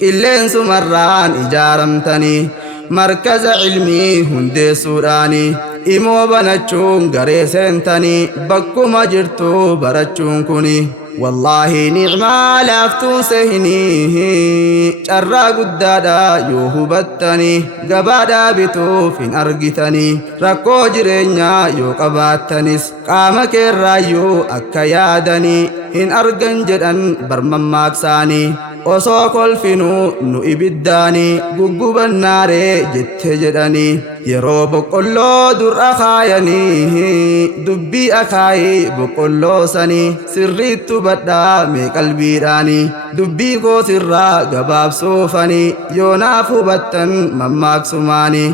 قلين سمران إجارمتني مركز علمي هندي سوراني إمو بنچون غريسنتني بكو مجرتو برچون كوني والله نعما لافتو سهني شرا قدادا يوهبتني قبادا بتو فين أرقتني ركو جرينيا يو قباتنس قامك الرايو أكا يادني إن أرقن جدن برمماكساني osoo kolfinu nu ibiddaani gugguban naaree jette jedhani yeroo boqqolloo dur akaayanii dubbii akaayii boqqolloo sanii sirriittu badhaa mee qalbiidhaani dubbii koo sirraa gabaabsuufanii yoonaaf hubattan mammaaksumaanii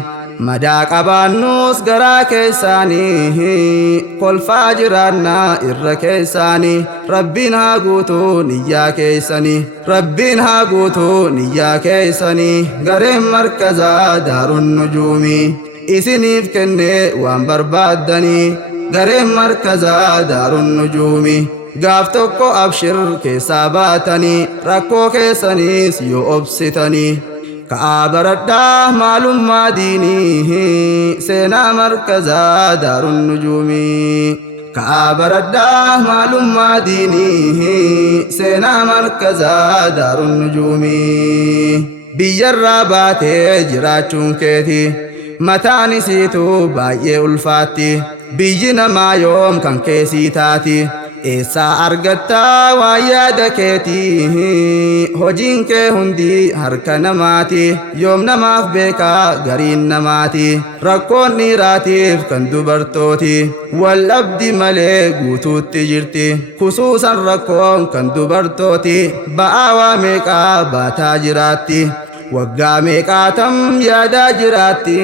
madaa qabaannus garaa keessaanii kolfaa jiraannaa irra keessaanii rabbiin haa guutuu niyyaa keessanii rabbiin haa guutuu niyyaa keessanii gareen markazaa daarun nujuumii isiniif kennee waan barbaaddanii gareen markazaa daarun nujuumii gaaf tokko abshir keessaa baatanii rakkoo keessaniis yoo obsitanii كأبردا معلوم ما ديني سينا مركزا دار النجوم كأبردا معلوم ما ديني سينا مركزا دار النجوم بيجربات جراتون كيتي متاني سيتو باي الفاتي بيجنا ما يوم كان كيسي تاتي إسا أرغتا ويادا كيتي هجين كي هندي هركا نماتي يوم نماف بيكا غرين نماتي ركون نيراتيف كان دوبرتوتي والأبد ملي قوتوت تجرتي خصوصا ركون كان دوبرتوتي بآوا ميكا باتا جراتي waggaa meeqaatam yaadaa jiraatti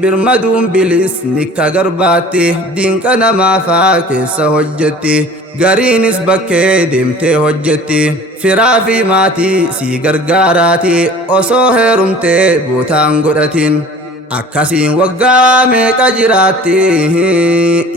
birmaduun bilis nikka garbaatti dinqa namaafaa keessa hojjetti gariinis bakkee deemtee hojjetti firaa fi maatii sii gargaaraati osoo heerumtee bootaan godhatin akkasiin waggaa meeqa jiraatti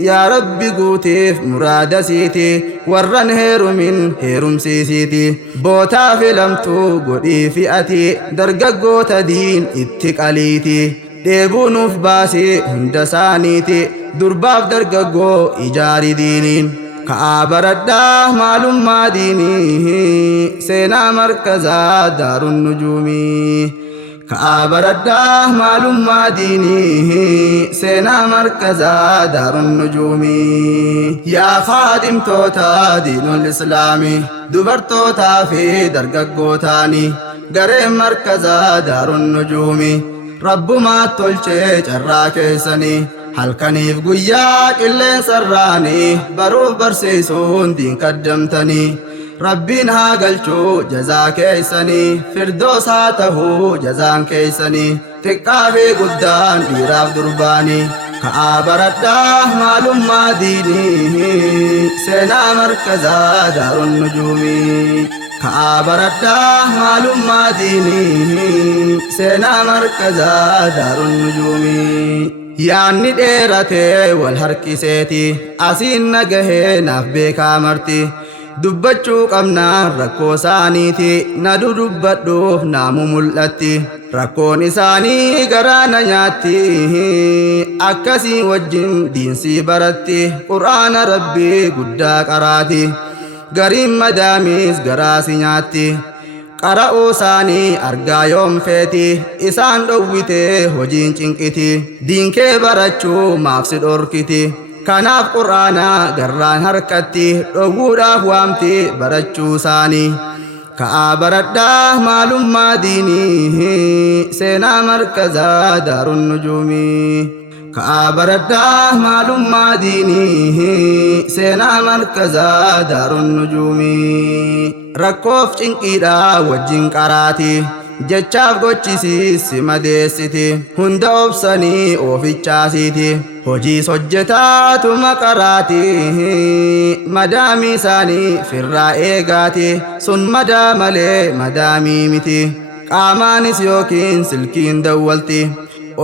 yaa rabbi guutiif muraada siiti warran heerumin heerumsiisiiti bootaa filamtuu godhii fi'ati dargaggoota diin itti qaliiti dheebuu nuuf baasii hunda isaaniiti durbaaf dargaggoo ijaari diiniin ka'aa baradhaa maalummaa diinii seenaa markazaa daarun nujuumii كأبردا معلوم ما ديني سينا مركزا دار النجوم يا خادم توتا دين الإسلامي دبر توتا في درقق تاني قريم مركزا دار النجوم رب ما تلشي جراك سني halkaniif guyyaa qilleensa irraanii baruuf barsiisuun diin qaddamtanii rabbiin haa galchuu jazaa keessanii firdoos haa tahuu jazaan keessanii xiqqaa fi guddaan dhiiraaf durbaanii ka'aa baradhaa maalummaa diinii seenaa markazaa daarun nujuumii ka'aa baradhaa maalummaa diinii seenaa markazaa daarun nujuumii yaanni dheeratee wal harkiseeti asiin nagahee naaf beekaa marti dubbachuu qabnaa rakkoo isaaniiti na dudubbadhuuf naamu mul'atti rakkoon isaanii garaana nyaatti akkasii wajjin diinsii baratti qur'aana rabbii guddaa qaraati gariin madaamiis garaasi nyaatti qara'uu isaanii argaa yoom feeti isaan dhowwitee hojiin cinqiti diinkee barachuu maaf si dhorkiti kanaaf qur'aanaa garraan harkatti dhowwuudhaaf waamti barachuu isaanii ka'aa baradhaa maalummaa diinii seenaa markazaa daarun nujuumii ka'aa baradhaa maalummaa diinii seenaa markazaa daarun nujuumii rakkoof cinqiidhaa wajjin qaraati jechaaf gochisiis si madeessiti hunda obsanii oofichaasiiti hojiis hojjetaatuma qaraati madaamii isaanii firraa eegaati sun madaa malee madaamii miti qaamaanis yookiin silkiin dawwalti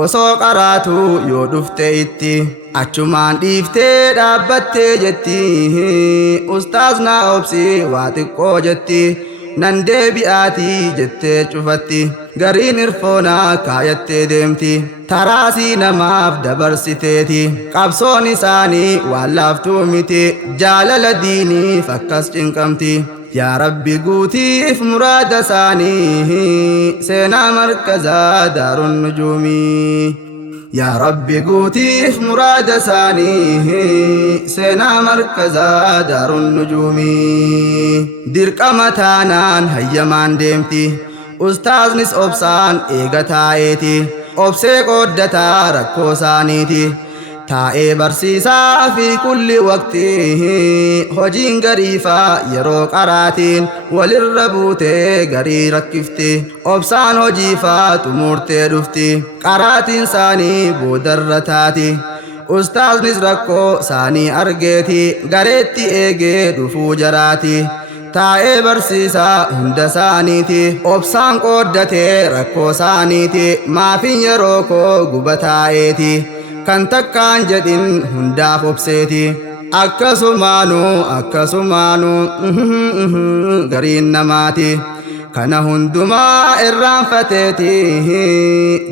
osoo qaraatu yoo dhufte itti achumaan dhiiftee dhaabbattee jetti ustaaz naa obsi waa xiqqoo jetti نندي بآتي جتة شفتي غرين إرفونا كايتة ديمتي تراسي نماف دبرستيتي قبصوني ساني والافتو متي جالل ديني فكس جنكمتي يا ربي قوتي في مراد ساني سينا مركزا دار النجوم يا ربي قوتي في مراد ساني سينا مركزا دار النجوم ديرك أمتانان هيمان ديمتي أستاذ نس أبسان إيغتايتي أبسيق ودتا ركو سانيتي تائي برسيسا في كل وقت هجين غريفا يرو قراتين وللربوتي غري ركفتي أبسان هجيفا تمورتي رفتي قراتين ساني بودرتاتي أستاذ نزركو ساني أرغيتي غريتي إيغي دفو جراتي تائي برسيسا هند سانيتي أبسان قدتي ركو سانيتي ما في يروكو قبتايتي kan takkaan jedhin hundaaf obseeti akkasumaanu gariin namaati kana hundumaa irraanfateeti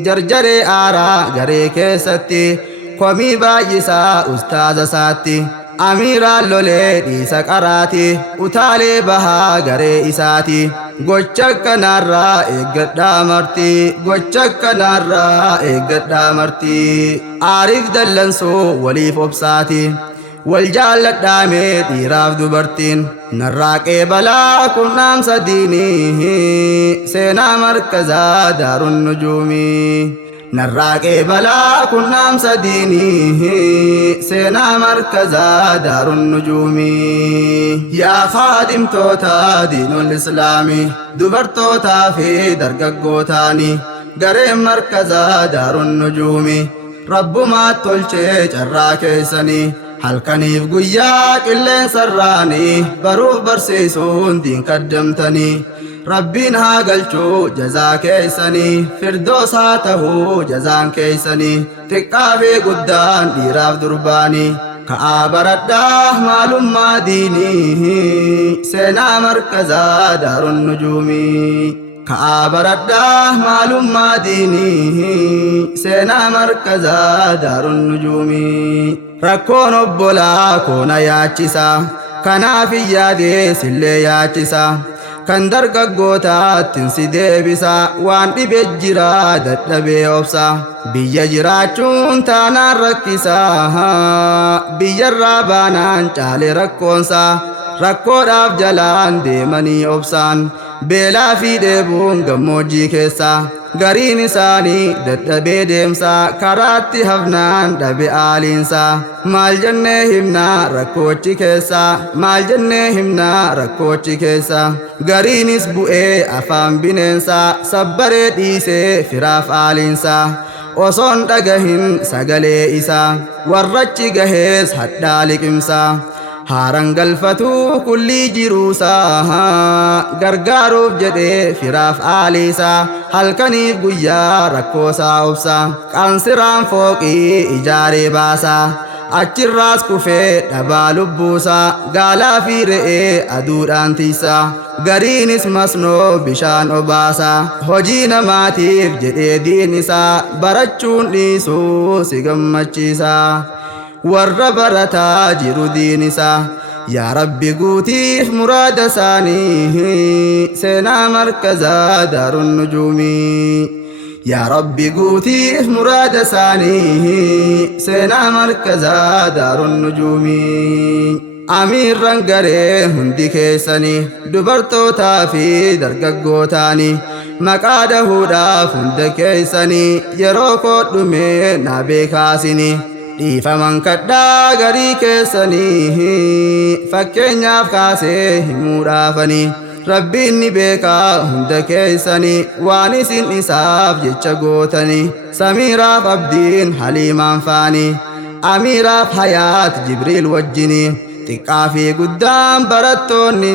jarjaree aaraa garee keessatti komii baay'isaa ustaaza isaatti amiiraan lolee dhiisa qaraati utaalee bahaa garee isaati gocha kanarraa eeggadhaa marti gocha kanarraa eeggadhaa marti aariif dallansoo waliif obsaati wal jaalladhaamee dhiiraaf dubartiin narraaqee balaa qunnamsa diinii seenaa markazaa daarun nujuumii narraaqee balaa qunnamsa diinii seenaa markazaa daarun nujuumii yaa faadimtoota diinul islaamii dubartootaa fi dargaggootaanii gareen markazaa daarun nujuumii rabbumaa tolchee carraa keessanii halkaniif guyyaa qilleensarraanii baruuf barsiisuun diin kaddamtanii rabbiin haa galchuu jazaa keessanii firdoos haa tahuu jazaan keessanii xiqqaa fi guddaan dhiiraaf durbaanii ka'aa baradhaa maalummaa diinii seenaa markazaa daarun nujuumii ka'aa baradhaa maalummaa diinii seenaa markazaa daarun nujuumii rakkoon obbolaa koona yaachisa kanaaf yaadee sillee yaachisa kan dargaggootaattin si deebisa waan dhibe jira dadhabee obsa biyya jiraachuun taanaan rakkisa biyyarraa baanaan caale rakkoonsa rakkoodhaaf jalaan deemanii obsaan beelaa fi dheebuun gammoojjii keessa gariin isaanii dadhabee deemsa karaatti hafnaan dhabe aaliinsa maal jennee himnaa rakkoochi keessa maal jennee himnaa rakkoochi keessa gariinis bu'ee afaan bineensa sabbaree dhiisee firaaf aaliinsa osoon dhagahin sagalee isaa warrachi gahees hadhaa liqimsa haaran galfatuu kullii jiruusaa gargaaruuf jedhee firaaf aaliisaa halkaniif guyyaa rakkoosaa obsa qansiraan fooqii ijaaree baasaa achirraas kufee dhabaa lubbuusaa gaalaa fi re'ee aduudhaan tiisaa gariinis masnoo bishaan obaasaa hojii namaatiif jedhee diin isaa barachuun dhiisuu si gammachiisaa warra barataa jiru diin isaa yaa rabbi guutiif muraada isaanii seenaa markazaa daarun nujuumii yaa rabbi guutiif muraada isaanii seenaa markazaa daarun nujuumii amiirran garee hundi keessanii dubartootaa fi dargaggootaanii maqaa dahuudhaaf hunda keessanii yeroo koodhumee naa beekaasinii dhiifaman kadhaa garii keessanii fakkeenyaaf kaasee himuudhaafanii rabbiin ni beekaa hunda keessanii waan isin isaaf jecha gootanii samiiraaf abdiin haliimaan faanii amiiraaf hayaat jibriil wajjinii xiqqaa fi guddaan barattoonni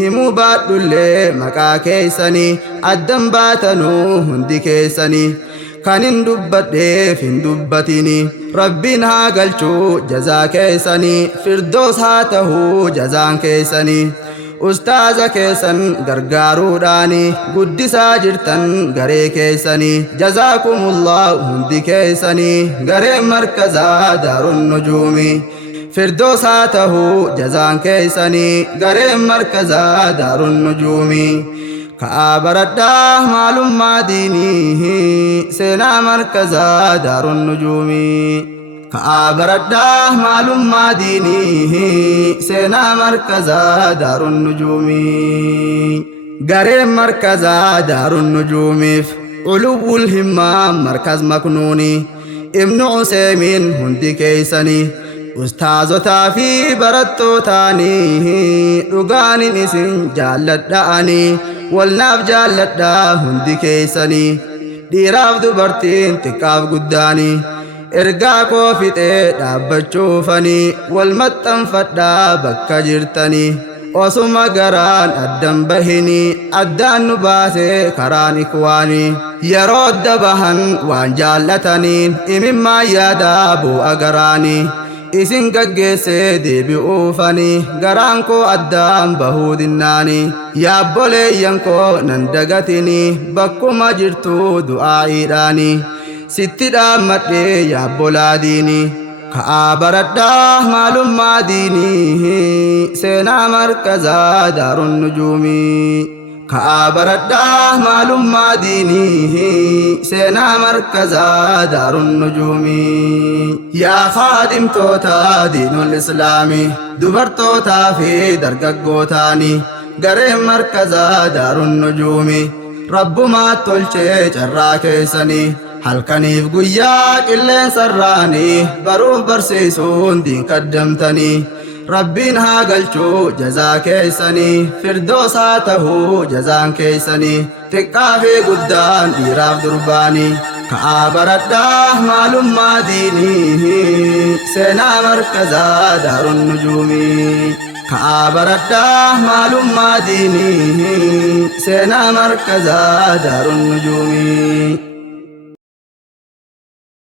himuu baadhullee maqaa keessanii addan baatanuu hundi keessanii kan hin dubbadheef hin dubbatini rabbiin haa galchuu jazaa keessanii firdoos haa tahuu jazaan keessanii ustaaza keessan gargaaruudhaani guddisaa jirtan garee keessanii jazaakumullahu hundi keessanii gareen markazaa daarun nujuumi firdoosaa tahuu jazaan keessanii gareen markazaa daarun nujuumi ka'aa baradhaa maalummaa diinii seenaa markazaa daarun nujuumi ka'aa baradhaa maalummaa diinii seenaa markazaa daarun nujuumi gareen markazaa daarun nujuumiif uluwwul himmaa markaz maknuuni ibnu useemiin hundi keeysanii ustaazotaa fi barattootaanii dhugaanin isin jaalladha'anii walnaaf jaalladhaa hundi keeysanii dhiiraaf dubartiin xiqqaaf guddaanii ergaa koo fixee dhaabbachuufanii wal maxxanfadhaa bakka jirtanii osuma garaan addan bahinii addaan nu baasee karaan ikwaanii yeroo adda bahan waan jaallataniin imimmaan yaadaa bu'a garaanii isin gaggeessee deebi'uufanii garaan koo addaan bahuu dinnaanii yaabboleeyyan koo nan dagatinii bakkuma jirtuu du'aa'iidhaanii sitti dhaammadhee yaabbolaa diinii ka'aa baradhaa maalummaa diinii seenaa markazaa daarun nujuumii ka'aa baradhaa maalummaa diinii seenaa markazaa daarun nujuumii yaa khaadimtoota diinul islaamii dubartootaa fi dargaggootaanii gareen markazaa daarun nujuumii rabbumaa tolchee carraa keessanii halkaniif guyyaa qilleensarraanii baruuf barsiisuun diin qaddamtanii rabbiin haa galchuu jazaa keessanii firdoosaa tahuu jazaan keessanii xiqqaa fi guddaan dhiiraaf durbaanii ka'aa baradhaa maalummaa diinii seenaa markazaa daarun nujuumii ka'aa baradhaa maalummaa diinii seenaa markazaa daarun nujuumii